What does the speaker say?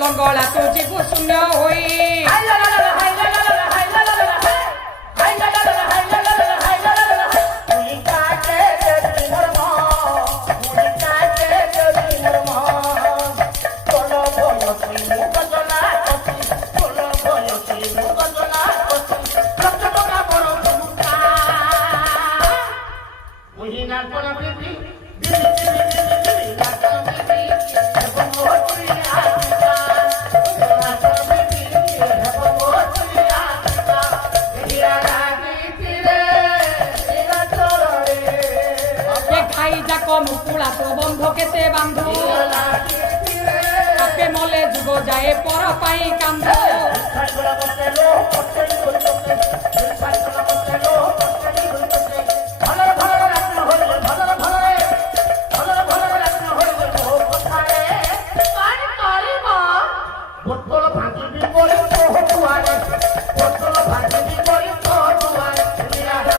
ଲଙ୍ଗଳା ତୁଜିକୁ ଶୂନ୍ୟ ହୋଇ মুকুলা তো বন্ধ কেতে বান্ধ আপে মলে যুগ যায় পর পাই কান্ধ